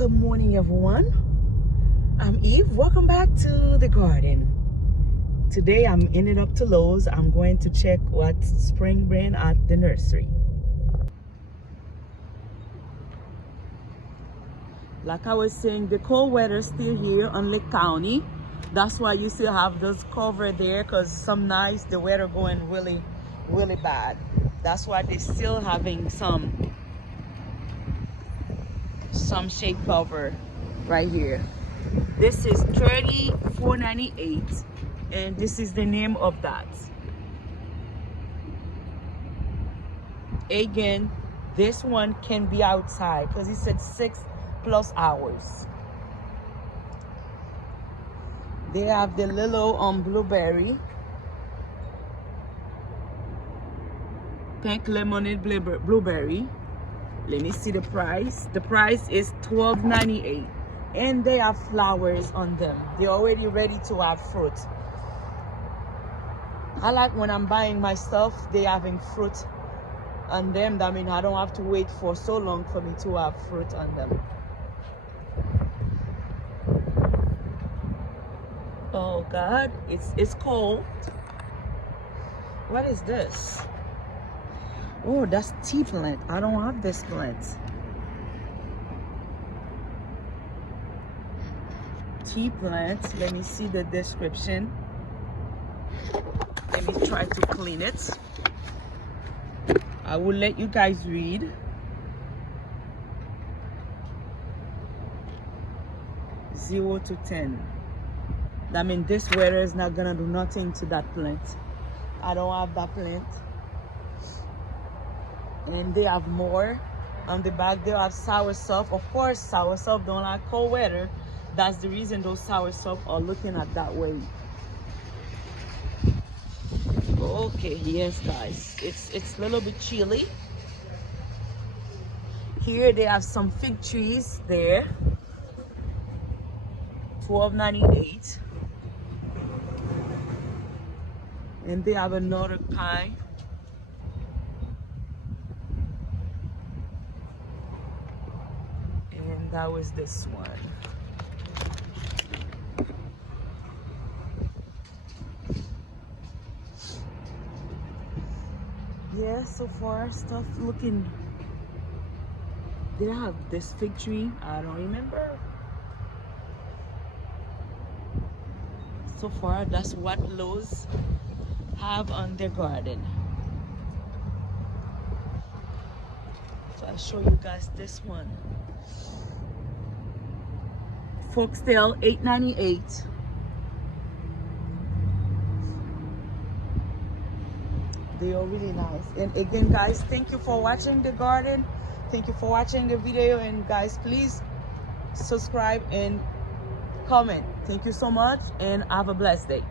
Good morning, everyone. I'm Eve. Welcome back to the garden. Today I'm ended up to Lowe's. I'm going to check what spring bring at the nursery. Like I was saying, the cold weather still here on Lake County. That's why you still have those cover there, because some nights the weather going really bad. That's why they're still having some shade cover right here. This is $34.98, and this is the name of that. Again, this one can be outside because it said 6+ hours. They have the little blueberry, pink lemonade blueberry. Let me see the price. The price is $12.98, and they have flowers on them. They're already ready to have fruit. I like when I'm buying my stuff, they having fruit on them. That means I don't have to wait for so long for me to have fruit on them. Oh God, it's cold. What is this? Oh, that's tea plant. I don't have this plant. Tea plant. Let me see the description. Let me try to clean it. I will let you guys read. 0 to 10. That means this weather is not gonna do nothing to that plant. I don't have that plant. And they have more on the back. They have soursop. Of course, soursop don't like cold weather. That's the reason those soursop are looking at that way. Okay, yes, guys, it's a little bit chilly. Here they have some fig trees there. $12.98. And they have another pine. And that was this one. Yeah, so far stuff looking. They have this fig tree. I don't remember. So far, that's what Lowe's have on their garden. So I'll show you guys this one. Foxtail, $8.98. They are really nice. And again, guys, thank you for watching the garden. Thank you for watching the video. And guys, please subscribe and comment. Thank you so much, and have a blessed day.